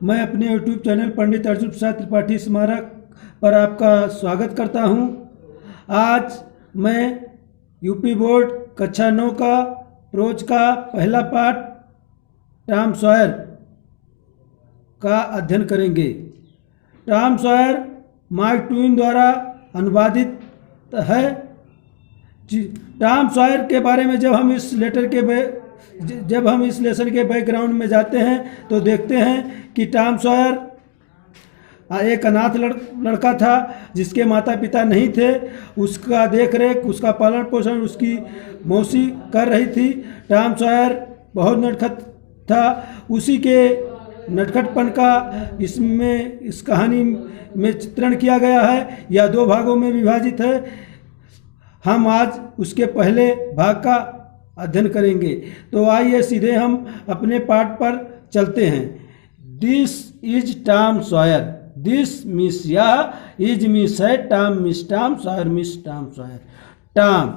मैं अपने YouTube channel पंडित अर्जुन प्रसाद त्रिपाठी स्मारक पर आपका स्वागत करता हूं। आज मैं यूपी बोर्ड कक्षा 9 का प्रोज का पहला पाठ टॉम सॉयर का अध्ययन करेंगे। टॉम सॉयर मार्क ट्वेन द्वारा अनुवादित है। टॉम सॉयर के बारे में जब हम इस लेसन के बैकग्राउंड में जाते हैं तो देखते हैं कि टॉम सॉयर एक अनाथ लड़का था जिसके माता पिता नहीं थे। उसका देख रेख, उसका पालन पोषण उसकी मौसी कर रही थी। टॉम सॉयर बहुत नटखट था। उसी के नटखटपन का इस कहानी में चित्रण किया गया है। यह 2 भागों में विभाजित है। हम आज उसके पहले भाग का अध्ययन करेंगे। तो आइए सीधे हम अपने पाठ पर चलते हैं। This is Tom Sawyer. This miss यह, इज मिस है, Tom miss Tom, Sawyer miss Tom Sawyer. Tom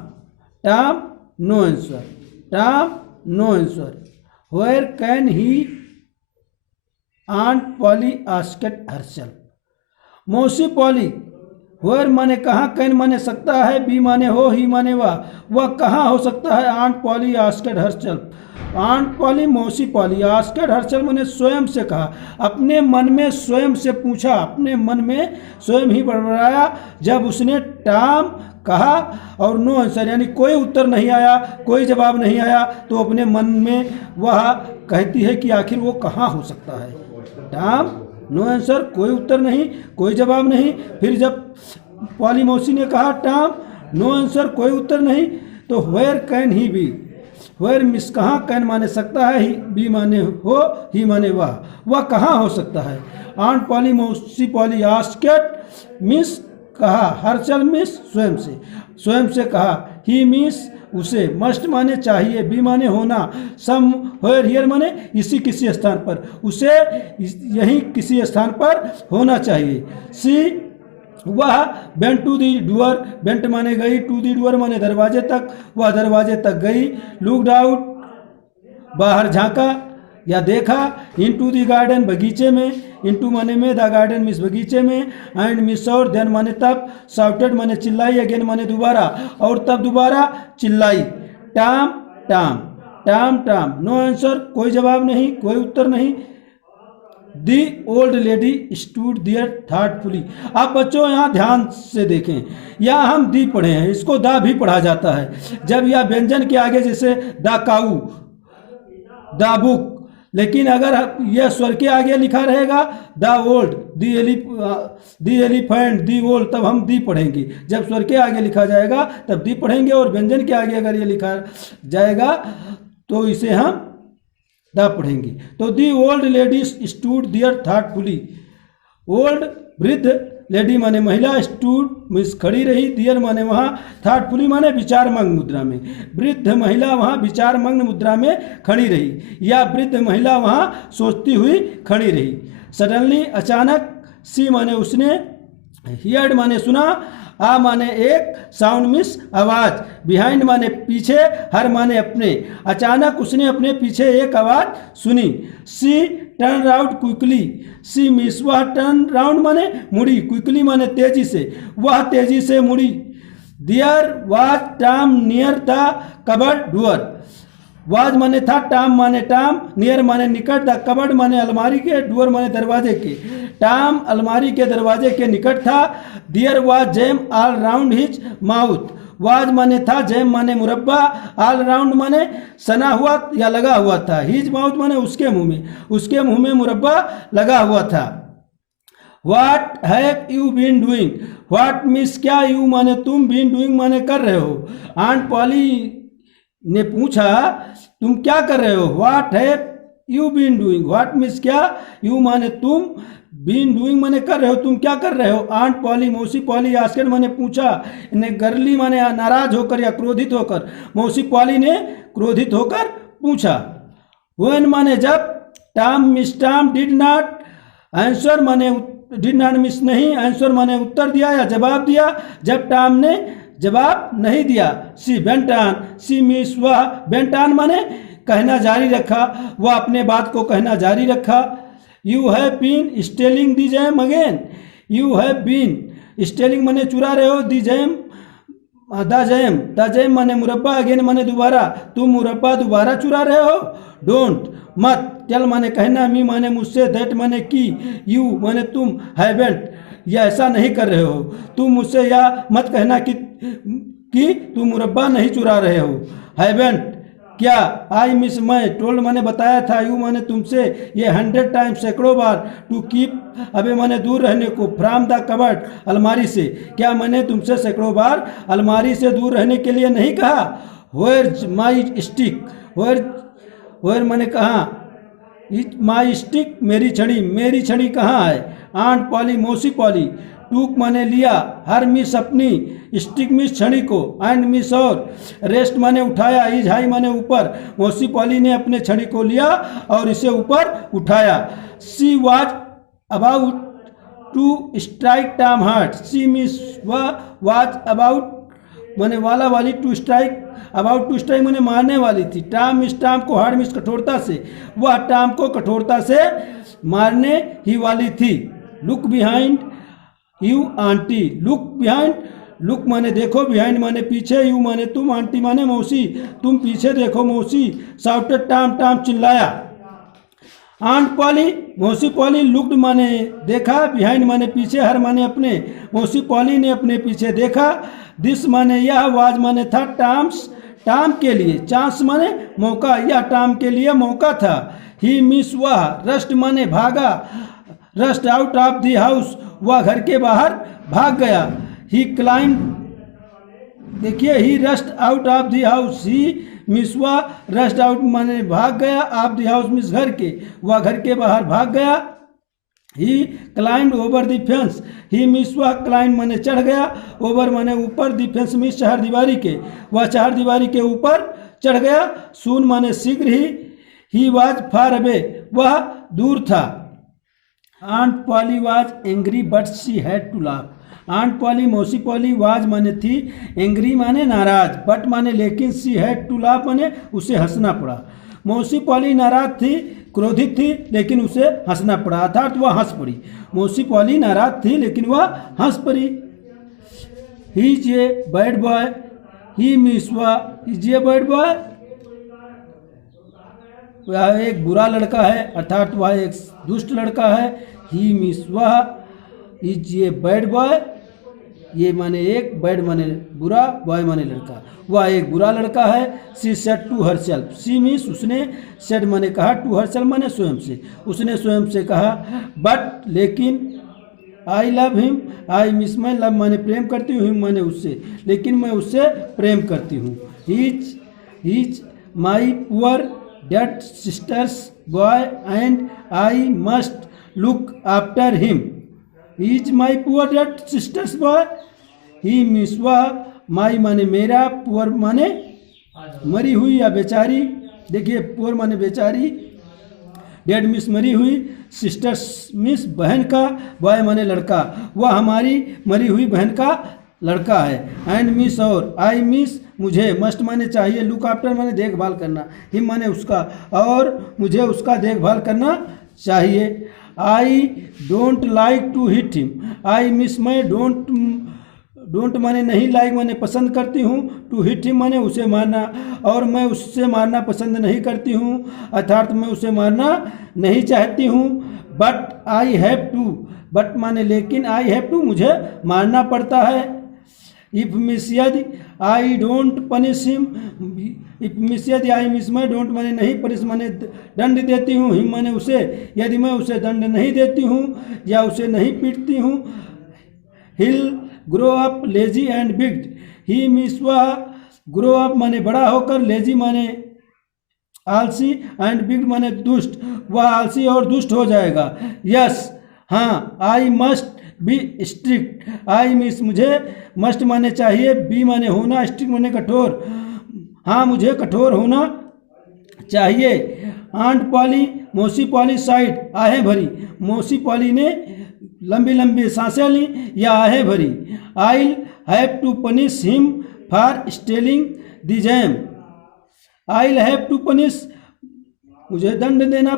Tom no answer, Tom no answer. Where can he aunt Polly asked herself. मौसी पॉली। वेयर माने कहाँ, can माने सकता है, B माने हो, ही माने वह कहाँ हो सकता है। Aunt Polly asked herself. Aunt Polly मौसी पॉली, आस्क्ड हरसेल्फ माने स्वयं से कहा, अपने मन में स्वयं से पूछा, अपने मन में स्वयं ही बड़बड़ाया जब उसने टॉम कहा और नो आंसर यानी कोई उत्तर नहीं आया, कोई जवाब नहीं आया, तो अपने मन में वह कहती है कि आखिर वो कहाँ हो सकता है। टॉम नो आंसर, कोई उत्तर नहीं, कोई जवाब नहीं। फिर जब पॉली मौसी ने कहा टॉम नो आंसर, कोई उत्तर नहीं, तो where can he be. Where miss कहाँ, कैन माने सकता है, बी माने हो, ही माने वह कहाँ हो सकता है। आंट पॉली मौसी पॉली आस्क्ड मिस कहा, हर्षल मिस स्वयं से कहा, ही मिस उसे, मस्ट माने चाहिए, बी माने होना, सम वेयर हियर माने इसी किसी स्थान पर, उसे यही किसी स्थान पर होना चाहिए। सी वह went to the door, went माने गई, टू दी डोर माने दरवाजे तक, वह दरवाजे तक गई। लुक्ड आउट बाहर झांका या देखा। इनटू दी गार्डन बगीचे में, इनटू माने में, द गार्डन मिस बगीचे में, एंड मिस और, देन माने तब, शाउटेड माने चिल्लाई, अगेन माने दोबारा, और तब दोबारा चिल्लाई। Tom Tom Tom Tom no answer, कोई जवाब नहीं, कोई उत्तर नहीं। The old lady stood there thoughtfully. अब बच्चों यहाँ ध्यान से देखें, यहाँ हम दी पढ़े हैं, इसको दा भी पढ़ा जाता है जब यह व्यंजन के आगे, जैसे द काऊ, द बुक, लेकिन अगर यह स्वर के आगे लिखा रहेगा the old, the elephant, the old, तब हम दी पढ़ेंगे। जब स्वर के आगे लिखा जाएगा तब दी पढ़ेंगे, और व्यंजन के आगे अगर ये लिखा जाएगा तो इसे हम द पढ़ेंगे। तो the old lady stood there thoughtfully. Old वृद्ध, लेडी माने महिला, स्टूड मीन्स खड़ी रही, दियर माने वहाँ, थॉटफुली माने विचारमग्न मुद्रा में। वृद्ध महिला वहाँ विचारमग्न मुद्रा में खड़ी रही, या वृद्ध महिला वहाँ सोचती हुई खड़ी रही। सडनली अचानक, सी माने उसने, हियर्ड माने सुना, आ माने एक, साउंड मिस आवाज, बिहाइंड माने पीछे, हर माने अपने। अचानक उसने अपने पीछे एक आवाज सुनी। सी टर्न राउंड क्विकली, सी मिस वह टर्न राउंड माने मुड़ी, क्विकली माने तेजी से, वह तेजी से मुड़ी। There was Tom near the cupboard door. Was माने था, टॉम माने टॉम, नियर माने निकट, द कबर्ड माने अलमारी के, डोर माने दरवाजे के। टॉम अलमारी के दरवाजे के निकट था। There was jam all round his mouth. Was माने था, जैम माने मुरब्बा, ऑल राउंड माने सना हुआ या लगा हुआ था, हिज माउथ माने उसके मुंह में मुरब्बा लगा हुआ था। What have you been doing. What means क्या, यू माने तुम, बीन डूइंग माने कर रहे हो। आंट पॉली ने पूछा तुम क्या कर रहे हो। What have you been doing. What means क्या, यू माने तुम, बीन डूइंग माने कर रहे हो, तुम क्या कर रहे हो। आंट पॉली मौसी पॉली आस्क्ड माने पूछा, इन्हें गर्ली माने नाराज होकर या क्रोधित होकर, मौसी पॉली ने क्रोधित होकर पूछा। व्हेन माने जब, Tom miss Tom did not answer माने डिड नॉट मिस नहीं, आंसर माने उत्तर दिया या जवाब दिया, जब टॉम ने जवाब नहीं दिया। She went on, C miss वह, वेंट ऑन माने कहना जारी रखा, वह अपने बात को कहना जारी रखा। You have been stealing the jam again, you have been stealing माने चुरा रहे हो, दी जैम द जैम माने मुरब्बा, अगेन माने दोबारा, तुम मुरब्बा दोबारा चुरा रहे हो। डोंट मत, टेल माने कहना, मी माने मुझसे, दैट माने की, यू माने तुम, हैवेंट या ऐसा नहीं कर रहे हो, तुम मुझसे या मत कहना कि तुम मुरब्बा नहीं चुरा रहे हो। हैवेंट क्या, आई मिस मैं, टोल्ड माने बताया था, यू माने तुमसे, ये 100 टाइम्स सैकड़ों बार, टू कीप अबे माने दूर रहने को, फ्रॉम द कबर्ड अलमारी से, क्या मैंने तुमसे सैकड़ों बार अलमारी से दूर रहने के लिए नहीं कहा। वेयर माई स्टिक, वेयर माने कहाँ, इट माई स्टिक मेरी छड़ी कहाँ है। आंट पॉली मौसी पॉली, टूक माने लिया, हर मिस अपनी, स्टिक मिस छड़ी को, एंड मिस और, रेस्ट माने उठाया, इज हाई माने ऊपर, मौसी पॉली ने अपने छड़ी को लिया और इसे ऊपर उठाया। She was about to strike Tom hard, she means was about माने वाला वाली, to strike about to strike माने मारने वाली थी, टाम मिस टाम को, हार्ड मिस कठोरता से, वह टाम को कठोरता से मारने ही वाली थी। Look behind you aunty, look behind, look माने देखो, बिहाइंड माने पीछे, यू माने तुम, आंटी माने मौसी, तुम पीछे देखो मौसी। साउटेड टाम चिल्लाया। आंट पॉली मौसी पॉली, लुक्ड माने देखा, बिहाइंड माने पीछे, हर माने अपने, मौसी पॉली ने अपने पीछे देखा। दिस माने यह, वाज माने था, टाम के लिए, चांस माने मौका, यह टाम के लिए मौका था। ही मिस वह, रस्ट माने भागा, rushed out of the house, वह घर के बाहर भाग गया। ही क्लाइंब, देखिए, he rushed out of the house, he means वह, रस्ट आउट माने भाग गया, ऑफ द हाउस मिस घर के, वह घर के बाहर भाग गया। He climbed over the fence, he means वह, क्लाइंब माने चढ़ गया, ओवर माने ऊपर, द फेंस मिस चार दीवारी के, वह चार दीवारी के ऊपर चढ़ गया। सून माने शीघ्र ही वाज फार अवे, वह दूर था। Aunt Polly was angry but she had to laugh, aunt Polly मौसी पॉली, वाज माने थी, एंग्री माने नाराज, बट माने लेकिन, शी हैड टू लाफ माने उसे हंसना पड़ा। मौसी पॉली नाराज थी, क्रोधित थी, लेकिन उसे हंसना पड़ा, अर्थात वह हंस पड़ी। मौसी पॉली नाराज थी लेकिन वह हंस पड़ी। He is a bad boy, he means वह इज ए बैड बॉय, वह एक बुरा लड़का है, अर्थात वह एक दुष्ट लड़का है। ही मिस वह इज ए बैड बॉय, ये माने एक, बैड माने बुरा, बॉय माने लड़का, वह एक बुरा लड़का है। She said to herself, she means उसने, सेड माने कहा, टू हर सेल्फ माने स्वयं से, उसने स्वयं से कहा। बट लेकिन, I love him, I means मैं, लव माने प्रेम करती हूँ, हिम माने उससे, लेकिन मैं उससे प्रेम करती हूँ। He's my poor dead sister's boy and I must look after him. Is my poor dead sister's boy, he means वह, माई माने मेरा, पुअर माने मरी हुई या बेचारी, देखिए पुअर माने बेचारी, डेड मिस मरी हुई, सिस्टर्स मिस बहन का, बॉय माने लड़का, वह हमारी मरी हुई बहन का लड़का है। एंड मिस और, आई मिस मुझे, मस्ट माने चाहिए, लुक आफ्टर माने देखभाल करना, हिम माने उसका, और मुझे उसका देखभाल करना चाहिए। I don't like to hit him, I means मैं, डोंट माने नहीं, लाइक माने पसंद करती हूँ, टू हिट हिम माने उसे मारना, और मैं उससे मारना पसंद नहीं करती हूँ, अर्थात मैं उसे मारना नहीं चाहती हूँ। But I have to, but माने लेकिन, आई हैव टू मुझे मारना पड़ता है। इफ मिस यदि, I don't punish him, if miss यदि, आई मिस मैं, डोंट माने नहीं, पनिश माने दंड देती हूँ, हिम माने उसे, यदि मैं उसे दंड नहीं देती हूँ या उसे नहीं पीटती हूँ। He'll grow up lazy and big, he means वह, ग्रो अप माने बड़ा होकर, लेजी माने आलसी, एंड बिग्ड माने दुष्ट, वह आलसी और दुष्ट हो जाएगा। यस हाँ, I must be strict, I miss मुझे, मस्ट माने चाहिए, बी माने होना, स्ट्रिक्ट माने कठोर, हाँ मुझे कठोर होना चाहिए। आंट पॉली मौसी पॉली साइड, आहें भरी, मौसी पॉली ने लंबी लंबी सांसें ली या आहें भरी। I have to punish him for stealing the jam, I have to punish मुझे दंड देना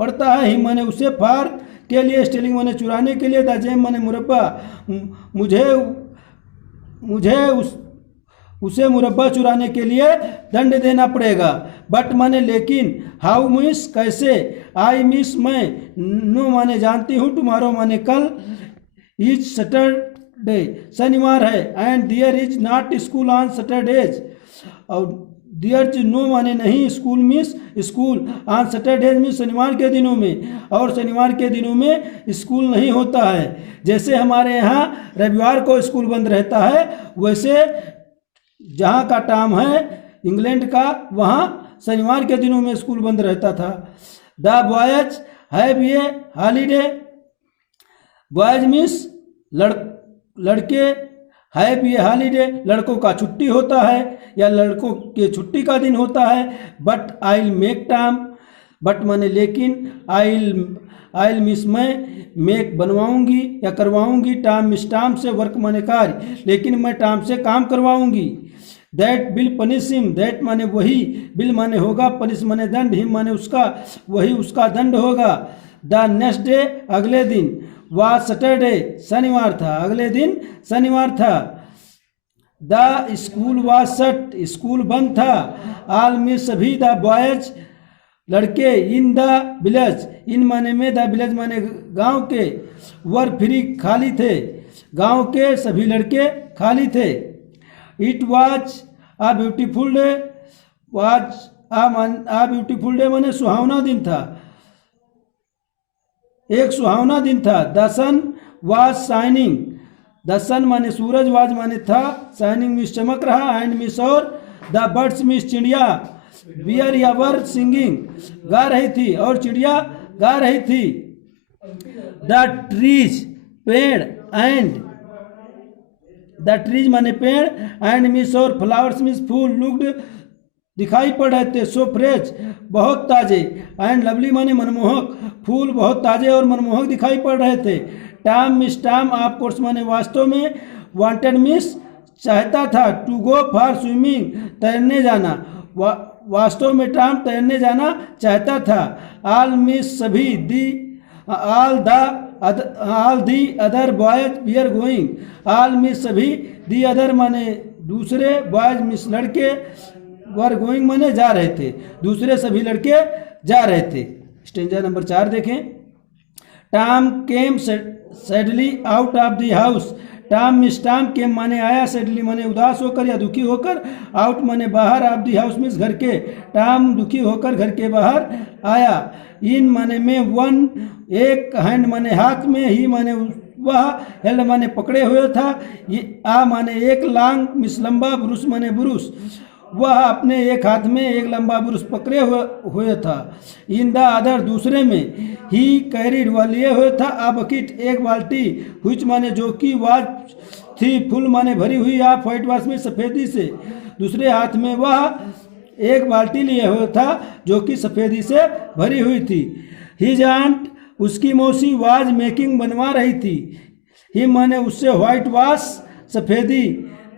पढ़ता है। ही माने उसे, फार के लिए, स्टीलिंग माने चुराने के लिए, द जेम माने मुरब्बा, मुझे उसे मुरब्बा चुराने के लिए दंड देना पड़ेगा। बट माने लेकिन, हाउ मिस कैसे, आई मिस मैं, नो माने जानती हूँ, टुमारो माने कल, इज सैटरडे शनिवार है, and there is not school on Saturdays, और देयर इज नो माने नहीं, school means school, on Saturdays में शनिवार के दिनों में, और शनिवार के दिनों में स्कूल नहीं होता है। जैसे हमारे यहाँ रविवार को स्कूल बंद रहता है, वैसे जहाँ का टाइम है इंग्लैंड का, वहाँ शनिवार के दिनों में स्कूल बंद रहता था। The boys have a holiday, boys miss लड़के, हैव ए हॉलीडे लड़कों का छुट्टी होता है या लड़कों के छुट्टी का दिन होता है। But I will make time, but माने लेकिन, आई विल मिस मैं मेक बनवाऊंगी या करवाऊंगी, टाइम मिस टाइम से, वर्क माने कार्य, लेकिन मैं टाइम से काम करवाऊंगी। That will punish him, that माने वही, बिल माने होगा, पनिश माने दंड, हिम माने उसका, वही उसका दंड होगा। द नेक्स्ट डे अगले दिन, वाज सैटरडे शनिवार था, अगले दिन शनिवार था। The school was shut, school बंद था। ऑल में सभी, द बॉयज लड़के, इन द विलेज, इन माने में, द विलेज माने गांव के, वर फ्री खाली थे, गांव के सभी लड़के खाली थे। It was a beautiful day, was a beautiful day माने सुहावना दिन था, एक सुहावना दिन था। The sun was shining, the sun माने सूरज, वाज माने था, शाइनिंग मिस चमक रहा, एंड मिस और, द बर्ड्स मिस चिड़िया, बियर या वर सिंगिंग गा रही थी, और चिड़िया गा रही थी। द ट्रीज पेड़, एंड द ट्रीज माने पेड़, एंड मिस और, फ्लावर्स मिस फूल, लुक्ड दिखाई पड़ रहे थे, सो फ्रेश बहुत ताजे, एंड लवली माने मनमोहक, फूल बहुत ताजे और मनमोहक दिखाई पड़ रहे थे। Time means time, of course माने वास्तव में, वांटेड मिस चाहता था, टू गो फॉर स्विमिंग तैरने जाना, वास्तव में टाइम तैरने जाना चाहता था। ऑल मिस सभी, the all the other boys we are going, all means सभी, दी अदर माने दूसरे, बॉयज मिस लड़के, वर गोइंग माने जा रहे थे, दूसरे सभी लड़के जा रहे थे। स्टेंजा नंबर 4 देखें। Tom came sadly out of the house, Tom miss Tom came माने आया, सैडली माने उदास होकर या दुखी होकर, आउट माने बाहर, ऑफ द हाउस मिस घर के, टॉम दुखी होकर घर के बाहर आया। इन माने में, वन एक, हैंड माने हाथ में, ही माने वह, हेल्ड माने पकड़े हुए था, ये आ माने एक, लॉन्ग मिस लंबा, ब्रुश माने ब्रुश, वह अपने एक हाथ में एक लंबा ब्रुश पकड़े हुए था। इन द अदर दूसरे में, ही कैरिड वह लिए हुए था, आ बकेट एक बाल्टी, हुच माने जो कि, वाज थी फुल माने भरी हुई, आप व्हाइट वाश में सफ़ेदी से, दूसरे हाथ में वह एक बाल्टी लिए हुए था जो कि सफ़ेदी से भरी हुई थी। हिज आंट उसकी मौसी, वाज मेकिंग बनवा रही थी, ही माने उससे, व्हाइट वाश सफ़ेदी,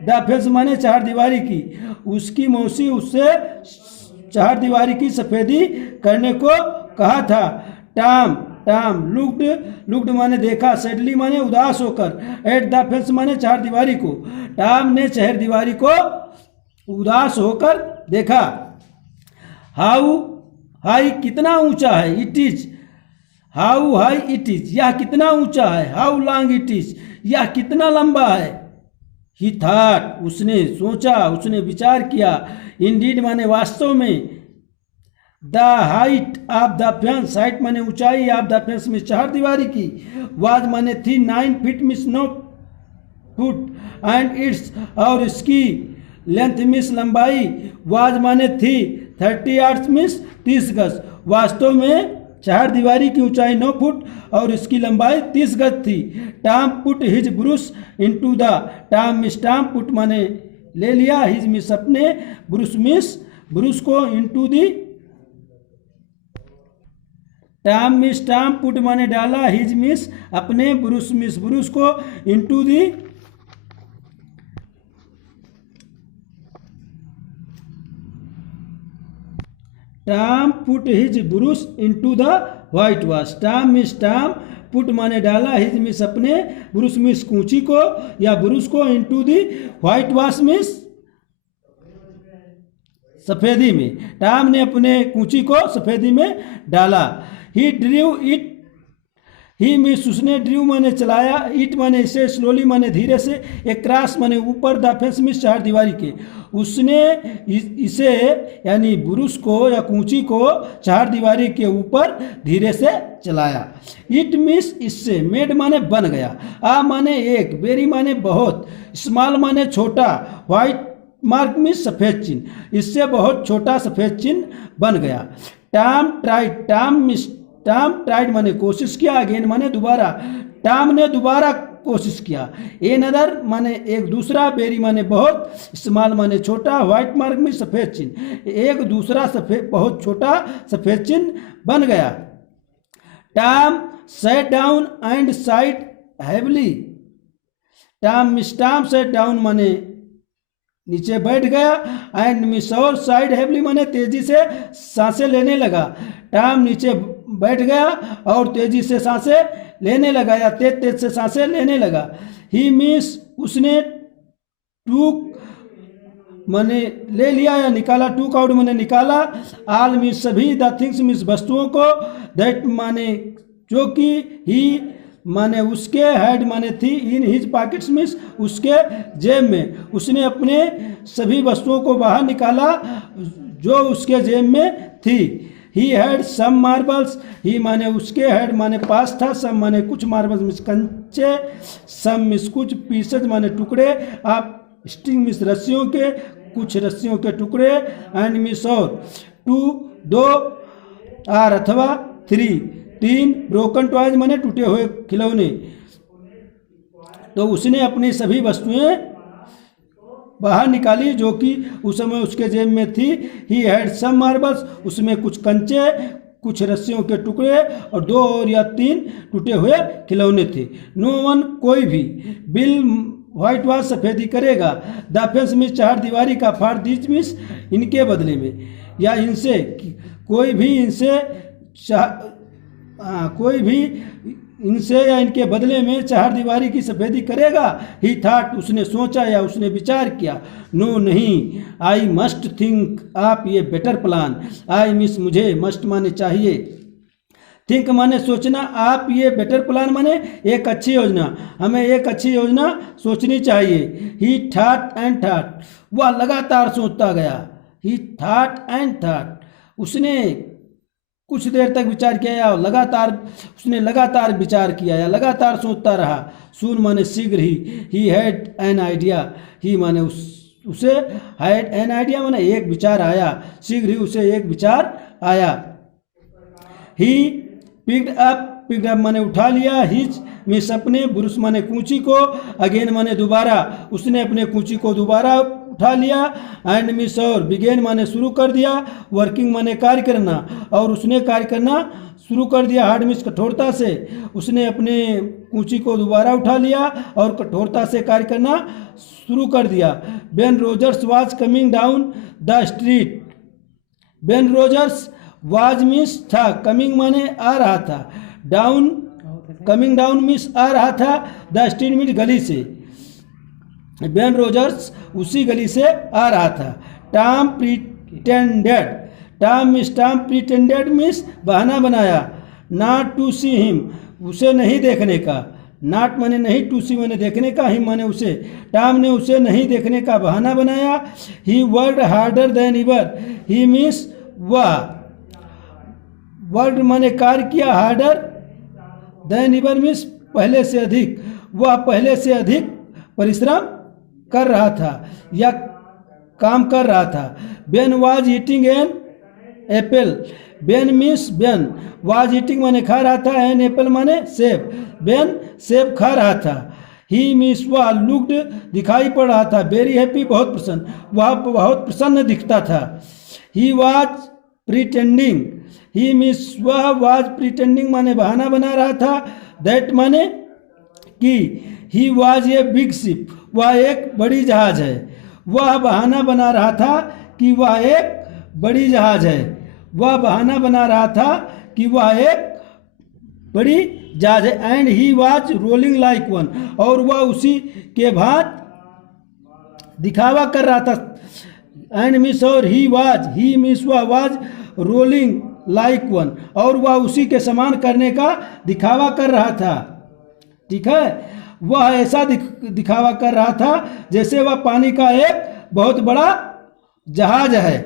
द फेस माने चार दीवारी की, उसकी मौसी उससे चार दीवारी की सफ़ेदी करने को कहा था। टाम टाम लुक्ड माने देखा, सैडली माने उदास होकर, एट द फेंस माने चार दीवारी को, टाम ने चार दीवारी को उदास होकर देखा। हाउ हाई कितना ऊंचा है, it is, how high it is यह कितना ऊंचा है, हाउ लॉन्ग इट इज यह कितना लंबा है। ही थॉट उसने सोचा, उसने विचार किया, इंडीड माने वास्तव में, the height of the fence, height माने ऊंचाई, ऑफ द फेंस में चार दीवारी की, वाज माने थी, 9 feet miss 9 foot, and it's और इसकी लेंथ मिस लंबाई, वाज माने थी, 30 यार्ड्स मिस 30 गज, वास्तव में चार दीवारी की ऊंचाई 9 फुट और इसकी लंबाई 30 गज थी। Tom put his brush into the, Tom means Tom put माने ले लिया, हिज मिस अपने, ब्रुश मिस ब्रुश को, into the, Tom means Tom put माने डाला, हिज मिस अपने, ब्रुश मिस ब्रुश को, into the, Tom put his brush into the whitewash. Tom miss Tom put माने डाला, हिज मिस अपने, brush means कूची को या ब्रूस को, into the whitewash means सफेदी में। टॉम ने अपने कूची को सफेदी में डाला। ही ड्रीव इट, ही मिस उसने, ड्रीव माने चलाया, इट माने इसे, स्लोली माने धीरे से, एक क्रॉस माने ऊपर, द फेंस मिस चार दीवारी के, उसने इसे यानी ब्रूस को या कूची को चार दीवारी के ऊपर धीरे से चलाया। इट मिस इससे, मेड माने बन गया, आ माने एक, वेरी माने बहुत, स्मॉल माने छोटा, व्हाइट मार्क मिस सफ़ेद चिन्ह, इससे बहुत छोटा सफ़ेद चिन्ह बन गया। टॉम ट्राइड, टॉम ट्राइड माने कोशिश किया, अगेन माने दोबारा, टॉम ने दोबारा कोशिश किया। एन अदर माने एक दूसरा, बेरी माने बहुत, स्मॉल माने छोटा, व्हाइट मार्क में सफ़ेद चिन्ह, एक दूसरा सफ़ेद बहुत छोटा सफ़ेद चिन्ह बन गया। Tom sat down and side heavily, Tom miss Tom sat down माने नीचे बैठ गया, एंड मिस और साइड हैवली माने तेजी से सांसें लेने लगा। टॉम नीचे बैठ गया और तेजी से सांसें लेने लगा या तेज तेज से सांसें लेने लगा। ही मिस उसने, टूक माने ले लिया या निकाला, टूक आउट माने निकाला, आल मिस सभी, द थिंग्स मिस वस्तुओं को, दैट माने जो कि, ही माने उसके, हैड माने थी, इन हिज पॉकेट्स मिस उसके जेब में, उसने अपने सभी वस्तुओं को बाहर निकाला जो उसके जेब में थी। ही हैड सम मार्बल्स, ही माने उसके, हैड माने पास था, सम माने कुछ, मार्बल्स मिस कंचे, सम मिस कुछ, पीसेज माने टुकड़े, आप स्ट्रिंग मिस रस्सियों के, कुछ रस्सियों के टुकड़े, एंड मिस और, टू दो, आर अथवा, थ्री तीन, ब्रोकन टॉयज माने टूटे हुए खिलौने। तो उसने अपनी सभी वस्तुएं बाहर निकाली जो कि उस समय उसके जेब में थी। ही हैड सम मार्बल्स, उसमें कुछ कंचे, कुछ रस्सियों के टुकड़े और दो और या तीन टूटे हुए खिलौने थे। नो वन कोई भी, बिल व्हाइट वॉश सफ़ेदी करेगा, द फेंस मिस चार दीवारी का, फाड़ दीज मिस इनके बदले में या इनसे, कोई भी इनसे कोई भी इनसे या इनके बदले में चार दीवारी की सफ़ेदी करेगा। ही थाट उसने सोचा या उसने विचार किया। नो नहीं, आई मस्ट थिंक आप ये बेटर प्लान, आई मिस मुझे, मस्ट माने चाहिए, थिंक माने सोचना, आप ये बेटर प्लान माने एक अच्छी योजना, हमें एक अच्छी योजना सोचनी चाहिए। ही थाट एंड थाट, वह लगातार सोचता गया। ही थाट एंड थाट, उसने कुछ देर तक विचार किया या उसने लगातार विचार किया या लगातार सोचता रहा। सून माने शीघ्र ही हैड एन आइडिया, ही माने उसे, हैड एन आइडिया माने एक विचार आया, शीघ्र ही उसे एक विचार आया। ही पिक्ड अप माने उठा लिया, हिज मिस अपने, ब्रूस माने कूची को, अगेन माने दोबारा, उसने अपने कूची को दोबारा उठा लिया, एंड मिस और, बिगेन माने शुरू कर दिया, वर्किंग माने कार्य करना, और उसने कार्य करना शुरू कर दिया। हार्ड मिस कठोरता से, उसने अपने कूची को दोबारा उठा लिया और कठोरता से कार्य करना शुरू कर दिया। Ben Rogers was coming down the street, Ben Rogers was miss था, कमिंग माने आ रहा था, डाउन कमिंग डाउन मिस आ रहा था, द स्ट्रीट मिस गली से, बेन रोजर्स उसी गली से आ रहा था। Tom pretended, Tom miss Tom pretended miss बहाना बनाया, नॉट टू सी हिम उसे नहीं देखने का, नॉट माने नहीं, टू सी माने देखने का, हिम माने उसे, टॉम ने उसे नहीं देखने का बहाना बनाया। ही वर्ल्ड हार्डर देन एवर, ही मिस वह, वर्ल्ड माने कार्य किया, हार्डर देन एवर मिस पहले से अधिक, वह पहले से अधिक परिश्रम कर रहा था या काम कर रहा था। Ben was eating an apple, Ben miss Ben, was eating माने खा रहा था, एन एप्पल माने सेब, बेन सेब खा रहा था। ही मिस वह, लुक्ड दिखाई पड़ रहा था, वेरी हैप्पी बहुत प्रसन्न, वह बहुत प्रसन्न दिखता था। He was pretending, he means वह, वाज प्रिटेंडिंग माने बहाना बना रहा था, दैट माने कि, he was a big ship वह एक बड़ी जहाज है, वह बहाना बना रहा था कि वह एक बड़ी जहाज है, वह बहाना बना रहा था कि वह एक बड़ी जहाज है। And he was rolling like one, और वह उसी के भांत दिखावा कर रहा था। एंड मिस और ही मिस वह वाज रोलिंग लाइक वन, और वह उसी के समान करने का दिखावा कर रहा था। ठीक है, वह ऐसा दिखावा कर रहा था जैसे वह पानी का एक बहुत बड़ा जहाज है।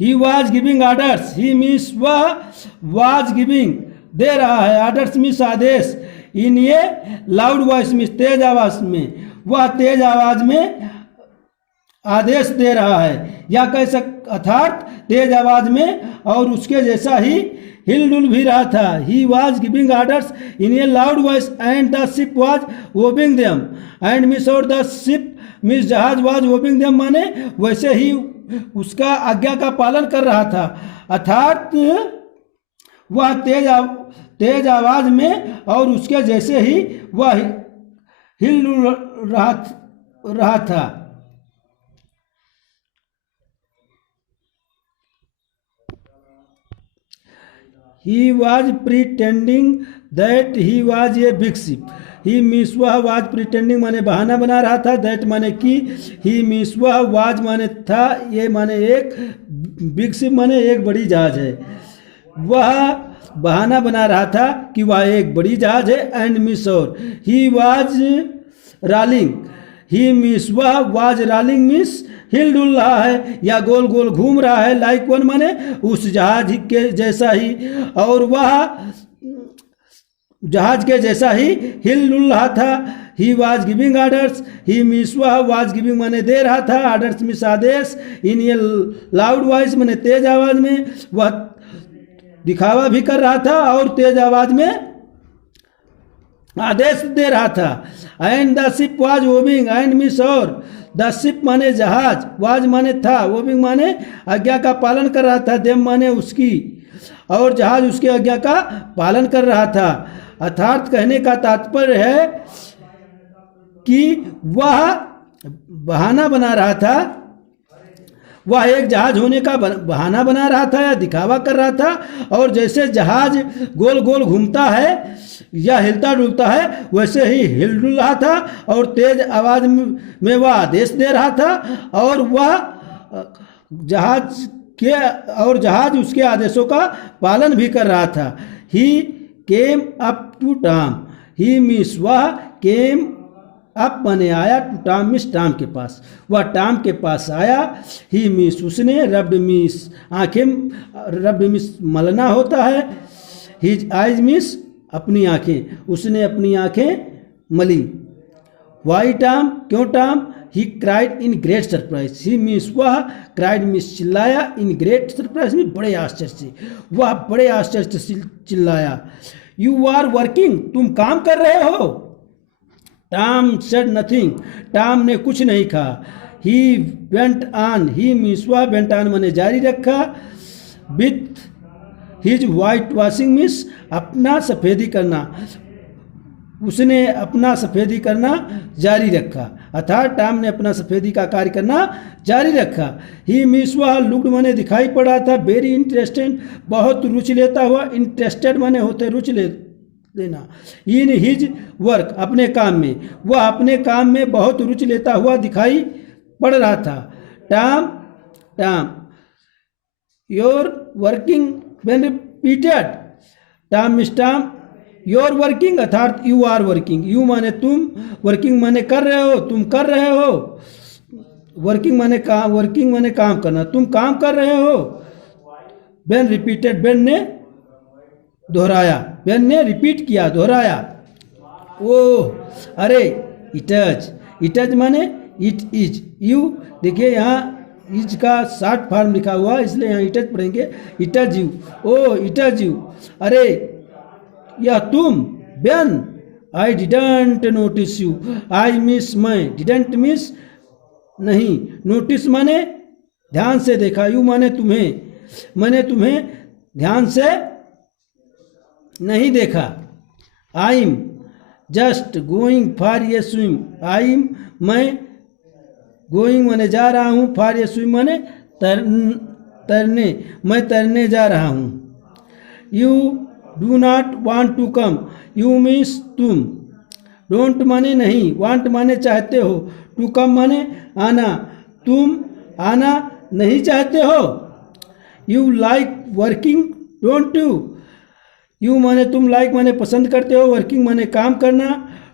ही was giving orders, he means वह वॉज गिविंग दे रहा है, ऑर्डर्स मीन्स आदेश, इन ये लाउड वॉइस मीन्स तेज आवाज में, वह तेज आवाज में आदेश दे रहा है, या कह अर्थात तेज आवाज में और उसके जैसा ही हिलडुल भी रहा था। He was giving orders in a loud voice and the ship was obeying them, and means और द शिप मिस जहाज वॉज ओबिंग देम माने वैसे ही उसका आज्ञा का पालन कर रहा था, अर्थात वह तेज आवाज में और उसके जैसे ही वह हिल रहा था। He was pretending that he was a big ship. He means वह was pretending माने बहाना बना रहा था, that माने कि, he means वह was माने था, ये माने एक, big ship माने एक बड़ी जहाज है। वह बहाना बना रहा था कि वह एक बड़ी जहाज है। एंड मिस और ही was रॉलिंग, ही मिस वह was रॉलिंग मिस हिल डुल रहा है या गोल गोल घूम रहा है, लाइक वन माने उस जहाज के जैसा ही, और वह जहाज के जैसा ही हिल डुल रहा था। He was giving orders, he means वह वाज गिविंग माने दे रहा था, ऑर्डर्स मीन्स आदेश, इन ये लाउड वॉइस माने तेज आवाज में, वह दिखावा भी कर रहा था और तेज आवाज में आदेश दे रहा था। And the ship was obeying, and means और द शिप माने जहाज, वाज माने था, ओबिंग माने आज्ञा का पालन कर रहा था, देम माने उसकी, और जहाज उसके आज्ञा का पालन कर रहा था। अर्थात कहने का तात्पर्य है कि वह बहाना बना रहा था, वह एक जहाज होने का बहाना बना रहा था या दिखावा कर रहा था, और जैसे जहाज गोल गोल घूमता है या हिलता डुलता है वैसे ही हिल डुल रहा था, और तेज आवाज में वह आदेश दे रहा था, और वह जहाज उसके आदेशों का पालन भी कर रहा था। He came up to Tom, he means वह केम अप माने आया, टू टॉम मीन्स टॉम के पास, वह टॉम के पास आया। ही मीन्स उसने, रब्ड मीन्स आंखें, रब्ड मीन्स मलना होता है, हिज आइज मीन्स अपनी आंखें, उसने अपनी आंखें मली। वाई टॉम, क्यों Tom? He cried in great surprise, he means वह क्राइड मीन्स चिल्लाया, इन ग्रेट सरप्राइज में बड़े आश्चर्य से, वह बड़े आश्चर्य से चिल्लाया। यू आर वर्किंग, तुम काम कर रहे हो? टॉम सेड नथिंग, टॉम ने कुछ नहीं कहा। He went on, he means वह वेंट ऑन माने जारी रखा, with his white washing means अपना सफ़ेदी करना, उसने अपना सफ़ेदी करना जारी रखा, अर्थात टॉम ने अपना सफ़ेदी का कार्य करना जारी रखा। ही मीन्स वह लुक्ड माने दिखाई पड़ा था, वेरी इंटरेस्टेड बहुत रुचि लेता हुआ, इंटरेस्टेड माने होते रुचि लेना, इन हिज वर्क अपने काम में, वह अपने काम में बहुत रुचि लेता हुआ दिखाई पड़ रहा था। Tom your working when repeated, Tom miss Tom, your working अर्थात यू आर वर्किंग, यू माने तुम, वर्किंग माने कर रहे हो, तुम कर रहे हो, वर्किंग माने काम करना, तुम काम कर रहे हो। when repeated, when ने दोहराया, when ने रिपीट किया, दोहराया। ओह अरे, इटज माने इट इज, यू देखिए यहाँ इज का शॉर्ट फॉर्म लिखा हुआ इसलिए यहाँ इटज पढ़ेंगे, इटज यू, ओ इटज यू, अरे यह तुम, Ben I didn't notice you, I means मैं, डिडंट मिस नहीं, नोटिस माने ध्यान से देखा, यू माने तुम्हें, मैंने तुम्हें ध्यान से नहीं देखा। I am just going for a swim, I am मैं, गोइंग माने जा रहा हूँ, फॉर ए स्विम माने तरने, मैं तैरने जा रहा हूँ। You do not want to come, you means तुम, डोंट माने नहीं, वांट माने चाहते हो, टू कम माने आना, तुम आना नहीं चाहते हो, you like working don't you, you माने तुम, लाइक माने पसंद करते हो, वर्किंग माने काम करना,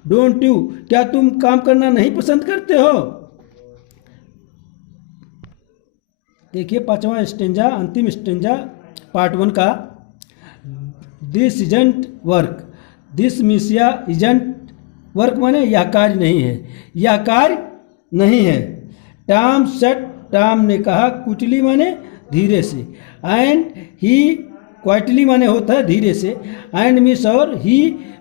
डोंट यू क्या तुम काम करना नहीं पसंद करते हो। देखिए 5वां स्टेंजा, अंतिम स्टेंजा पार्ट 1 का। This isn't work, this means या इजंट वर्क माने यह कार्य नहीं है, यह कार्य नहीं है। टॉम सेड, टॉम ने कहा, क्विकली माने धीरे से, एंड ही क्वाइटली माने होता है धीरे से, एंड मिस और ही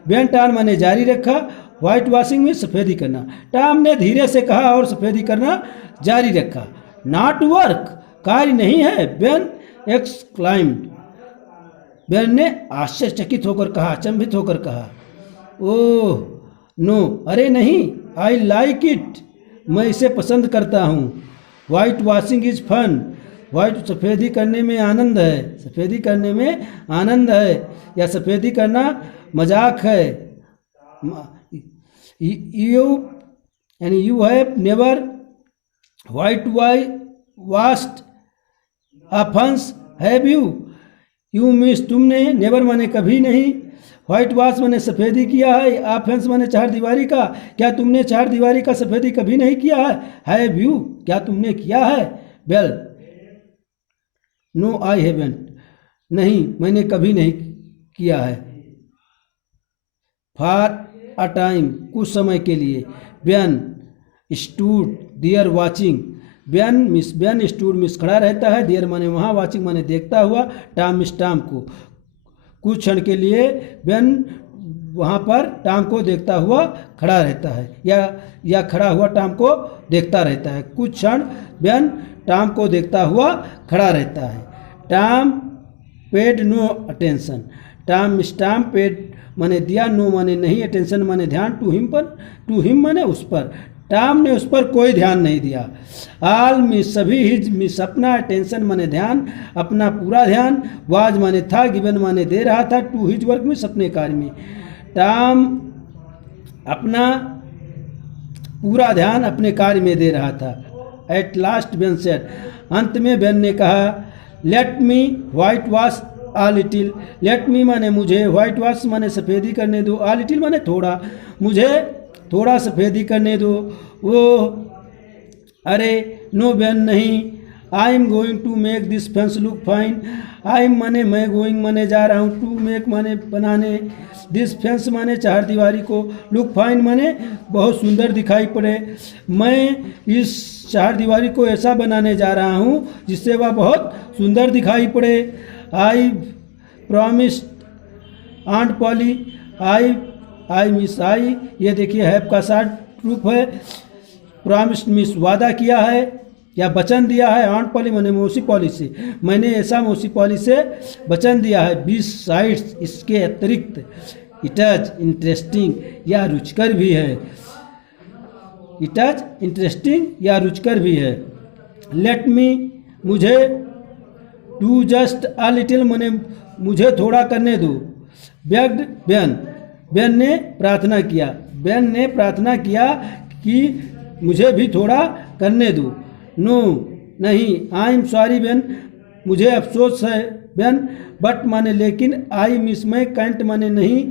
वेंट ऑन माने जारी रखा, व्हाइट वॉशिंग में सफ़ेदी करना। टॉम ने धीरे से कहा और सफ़ेदी करना जारी रखा। नॉट वर्क कार्य नहीं है, बेन एक्सक्लाइम्ड, बेन ने आश्चर्यचकित होकर कहा, अचंभित होकर कहा। ओह नो अरे नहीं, आई लाइक इट मैं इसे पसंद करता हूँ। Whitewashing is fun, white सफ़ेदी करने में आनंद है, सफ़ेदी करने में आनंद है, या सफ़ेदी करना मजाक है। यू यानी you have never whitewashed a fence have you, you means तुमने, नेवर माने कभी नहीं, व्हाइट वॉश माने सफ़ेदी किया है, ऑफेंस माने चार दीवारी का, क्या तुमने चार दीवारी का सफ़ेदी कभी नहीं किया है। हैव यू क्या तुमने किया है। वेल नो आई हैवेंट नहीं मैंने कभी नहीं किया है। फॉर अ टाइम कुछ समय के लिए। Ben stood there watching, Ben stood means खड़ा रहता है, देयर माने वहाँ, वाचिंग माने देखता हुआ, टॉम मिस टॉम को, कुछ क्षण के लिए बेन वहाँ पर टॉम को देखता हुआ खड़ा रहता है, या खड़ा हुआ टॉम को देखता रहता है। कुछ क्षण बेन टॉम को देखता हुआ खड़ा रहता है। Tom paid no attention, Tom miss Tom paid माने दिया, नो माने नहीं, अटेंशन माने ध्यान, टू हिम माने उस पर, टॉम ने उस पर कोई ध्यान नहीं दिया। आल मिस सभी, हिज मिस अपना, अटेंशन माने ध्यान, अपना पूरा ध्यान, वाज माने था, गिवन माने दे रहा था, टू हिज वर्क मिस अपने कार्य में। टॉम अपना पूरा ध्यान अपने कार्य में दे रहा था। एट लास्ट बेन सेड, अंत में बेन ने कहा, लेट मी व्हाइट वॉश आ लिटिल, लेट मी माने मुझे, व्हाइट वॉश माने सफ़ेदी करने दो, आ लिटिल माने थोड़ा, मुझे थोड़ा सफ़ेदी करने दो। वो अरे नो बेन नहीं, I am going to make this fence look fine, I am माने मैं, गोइंग माने जा रहा हूँ, टू मेक माने बनाने, दिस फेंस माने चार दीवारी को, लुक फाइन माने बहुत सुंदर दिखाई पड़े, मैं इस चार दीवारी को ऐसा बनाने जा रहा हूँ जिससे वह बहुत सुंदर दिखाई पड़े। I promised aunt Polly, I means I, ये देखिए हैव का शॉर्ट रूप है। प्रॉमिस्ड मिस वादा किया है या वचन दिया है, आंट पॉली मैंने मौसी पॉली से, मैंने ऐसा मौसी पॉली से वचन दिया है। बीस साइड्स इसके अतिरिक्त, इट इज इंटरेस्टिंग या रुचकर भी है, इट इज इंटरेस्टिंग या रुचकर भी है। लेट मी मुझे, डू जस्ट अ लिटिल मैंने मुझे थोड़ा करने दो। बेग्ड बेन, बेन ने प्रार्थना किया, बेन ने प्रार्थना किया कि मुझे भी थोड़ा करने दो। नो नहीं, आई एम सॉरी बेन मुझे अफसोस है बेन, बट माने लेकिन, आई मिस मैं, कैंट माने नहीं,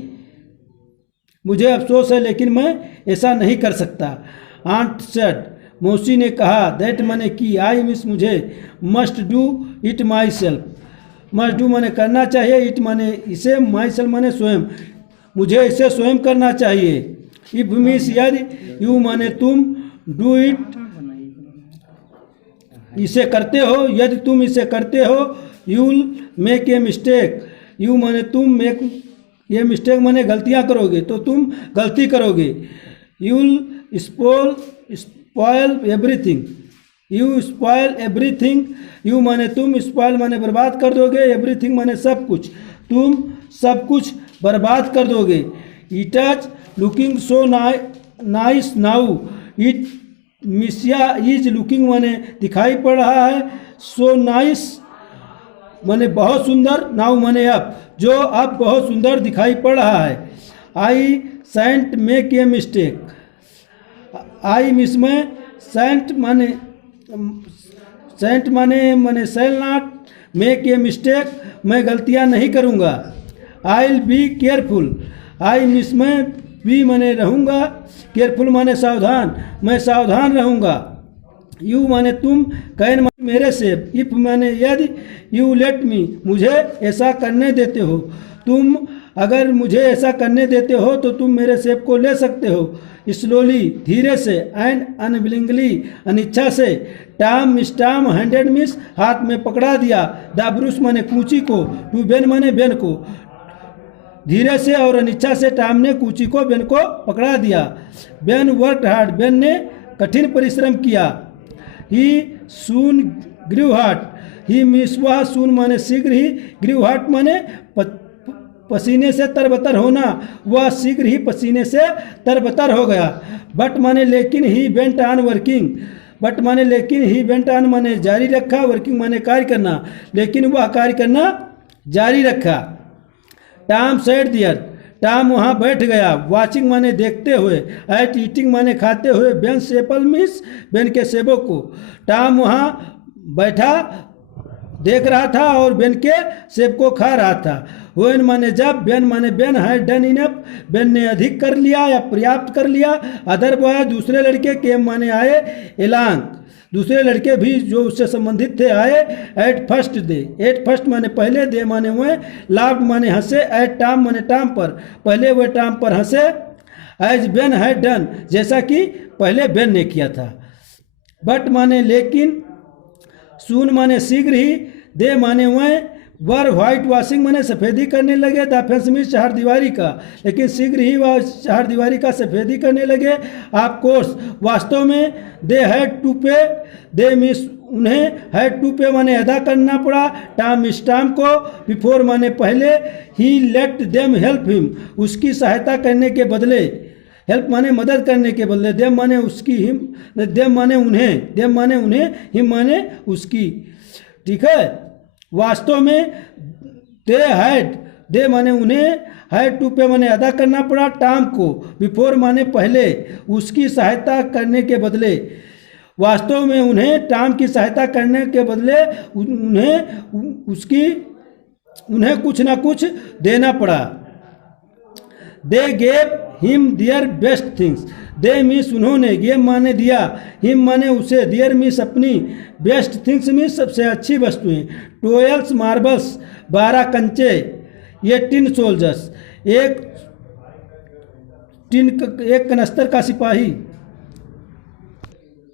मुझे अफसोस है लेकिन मैं ऐसा नहीं कर सकता। आंट सेड मौसी ने कहा, दैट माने कि, आई मिस मुझे, must do it my self, must do माने करना चाहिए, इट माने इसे, माई सेल्फ माने स्वयं, मुझे इसे स्वयं करना चाहिए। इफ मिस यदि, यू माने तुम, डू इट इसे करते हो, यदि तुम इसे करते हो, you will make a mistake, you माने तुम, मेक ये मिस्टेक माने गलतियां करोगे तो तुम गलती करोगे। You will spoil everything, you spoil everything, you माने तुम, स्पॉयल माने बर्बाद कर दोगे, एवरीथिंग माने सब कुछ, तुम सब कुछ बर्बाद कर दोगे। It is looking so nice now, it मिसिया इज लुकिंग माने दिखाई पड़ रहा है, सो नाइस माने बहुत सुंदर, नाउ माने अब, जो अब बहुत सुंदर दिखाई पड़ रहा है। I shan't make a mistake, I means में सेंट माने shall not make a mistake, मैं गलतियां नहीं करूंगा। I will be careful, I means में बी माने रहूंगा, केयरफुल माने सावधान, मैं सावधान रहूंगा। यू माने तुम, कैन माने मेरे से, इफ माने यदि, यू लेट मी मुझे ऐसा करने देते हो, तुम अगर मुझे ऐसा करने देते हो तो तुम मेरे सेब को ले सकते हो। स्लोली धीरे से, एंड अनविलिंगली अनिच्छा से। टाम मिस्टाम हैंडेड मिस हाथ में पकड़ा दिया। द ब्रूस माने कूची को, टू बेन माने बेन को। धीरे से और अनिच्छा से टाम ने कूची को बेन को पकड़ा दिया। बेन वर्कड हार्ड, बेन ने कठिन परिश्रम किया। ही सून ग्रीव हार्ट, ही मिस वह सून माने शीघ्र ही, ग्रीव हार्ट माने पसीने से तरबतर होना, वह शीघ्र ही पसीने से तरबतर हो गया। बट माने लेकिन, he went on working, but माने लेकिन, ही वेंट ऑन माने जारी रखा, वर्किंग माने कार्य करना, लेकिन वह कार्य करना जारी रखा। टाम सेड दियर, टाम वहाँ बैठ गया। वाचिंग माने देखते हुए, एट ईटिंग माने खाते हुए, बेन सेपल मिस बेन के सेबों को। टाम वहाँ बैठा देख रहा था और बेन के सेब को खा रहा था। व्हेन माने जब, बेन माने Ben had done enough, Ben ने अधिक कर लिया या पर्याप्त कर लिया। अदर बॉय दूसरे लड़के, केम माने आए, एलांग दूसरे लड़के भी जो उससे संबंधित थे आए। At first they, at first माने पहले, दे माने हुए, लाफ्ड माने हंसे, एट टाम माने टाम पर, पहले वे टाम पर हंसे। एज बेन हैड डन, जैसा कि पहले बेन ने किया था। बट माने लेकिन, सून माने शीघ्र ही, दे माने हुए, वर व्हाइट वॉशिंग माने सफ़ेदी करने लगे। द फेंस मिस चारदीवारी का, लेकिन शीघ्र ही वह चारदीवारी का सफ़ेदी करने लगे। ऑफ कोर्स वास्तव में, दे हैड टू पे, दे मिस उन्हें, हैड टू पे माने अदा करना पड़ा। टाम मिस टाम को, बिफोर माने पहले, ही लेट देम हेल्प हिम उसकी सहायता करने के बदले, हेल्प माने मदद करने के बदले, देम माने उसकी, हिम देम माने उन्हें, देम माने उन्हें, हिम माने उसकी। ठीक है, वास्तव में दे हैड, दे माने उन्हें, हैड टू पे माने अदा करना पड़ा टाम को, बिफोर माने पहले, उसकी सहायता करने के बदले। वास्तव में उन्हें टाम की सहायता करने के बदले उन्हें कुछ ना कुछ देना पड़ा। They gave him their best things, they means उन्होंने, गेम माने दिया, हिम माने उसे, दियर मीस अपनी, बेस्ट थिंग्स मीस सबसे अच्छी वस्तुएं। 12 मार्बल्स 12 कंचे, ये 10 सोल्जर्स एक कनस्तर का सिपाही।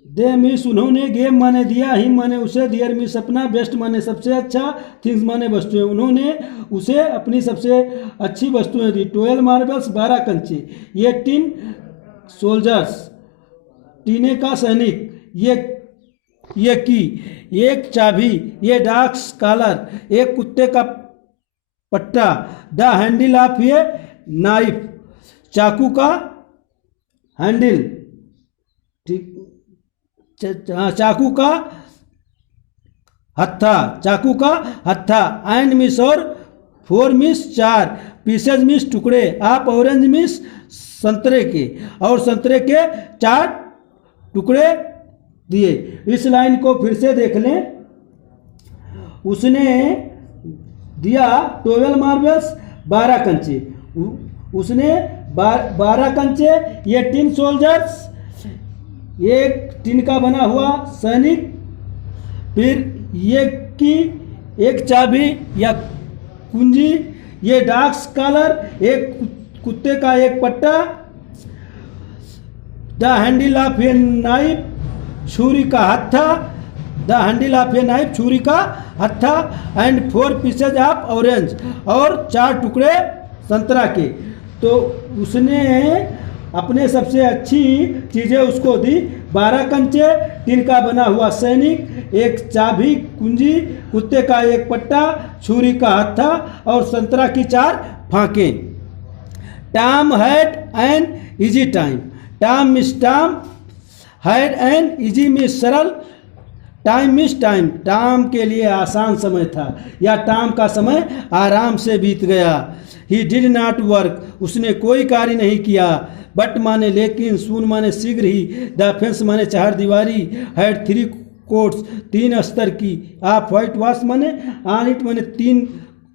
दे मीस उन्होंने, गेम माने दिया, हिम माने उसे, दियर मीस अपना, बेस्ट माने सबसे अच्छा, थिंग्स माने वस्तुएं, उन्होंने उसे अपनी सबसे अच्छी वस्तुएं दी। 12 मार्बल्स 12 कंचे, ये 10 सोल्जर्स टीने का सैनिक, ये की, एक चाबी, ये डॉग कॉलर, एक कुत्ते का पट्टा। The handle of a knife, चाकू का हैंडल, ठीक, चाकू का हत्था, चाकू का हत्था। एंड मिस और 4 मिस 4, पीसेज मिस टुकड़े, आप ऑरेंज मिस संतरे के, और संतरे के 4 टुकड़े दिए। इस लाइन को फिर से देख लें। उसने दिया 12 मार्बल्स 12 कंचे, उसने 12 कंचे, ये 10 सोल्जर्स, एक टिन का बना हुआ सैनिक, फिर ये की एक चाबी या कुंजी, ये डॉग कॉलर, एक कुत्ते का एक पट्टा। The handle of a knife, छुरी का हत्था, the handle of a knife, छुरी का हत्था। एंड 4 पीसेज ऑफ ऑरेंज, और 4 टुकड़े संतरा के। तो उसने अपने सबसे अच्छी चीज़ें उसको दी। 12 कंचे, टिन का बना हुआ सैनिक, एक चाबी कुंजी, कुत्ते का एक पट्टा, छुरी का हत्था, और संतरा की 4 फांकें। Tom had an easy time, Tom means Tom, had an easy means सरल, टाइम मिस टाइम, टाम के लिए आसान समय था या टाम का समय आराम से बीत गया। ही डिड नॉट वर्क, उसने कोई कार्य नहीं किया। बट माने लेकिन, सून माने शीघ्र ही, द फेंस माने चार दीवारी, हैड थ्री कोर्ट्स, तीन स्तर की, आप व्हाइट वॉश माने ऑन इट माने तीन,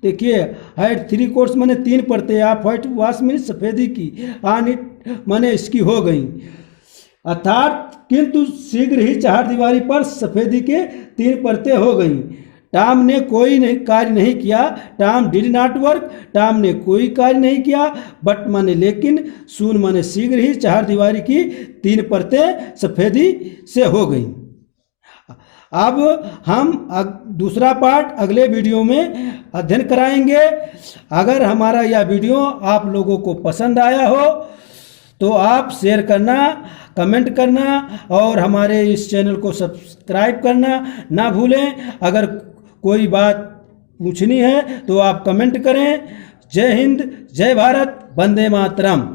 देखिए हैड थ्री कोर्ट्स माने तीन परतें, आप व्हाइट वॉश माने सफ़ेदी की, ऑन इट माने इसकी हो गई, अर्थात किंतु शीघ्र ही चार दीवारी पर सफ़ेदी के तीन परतें हो गईं। टॉम ने कोई कार्य नहीं किया, Tom did not work, Tom ने कोई कार्य नहीं किया। बट माने लेकिन, सून माने शीघ्र ही, चार दीवारी की तीन परतें सफ़ेदी से हो गई। अब हम दूसरा पार्ट अगले वीडियो में अध्ययन कराएंगे। अगर हमारा यह वीडियो आप लोगों को पसंद आया हो तो आप शेयर करना, कमेंट करना और हमारे इस चैनल को सब्सक्राइब करना ना भूलें। अगर कोई बात पूछनी है तो आप कमेंट करें। जय हिंद, जय भारत, वंदे मातरम।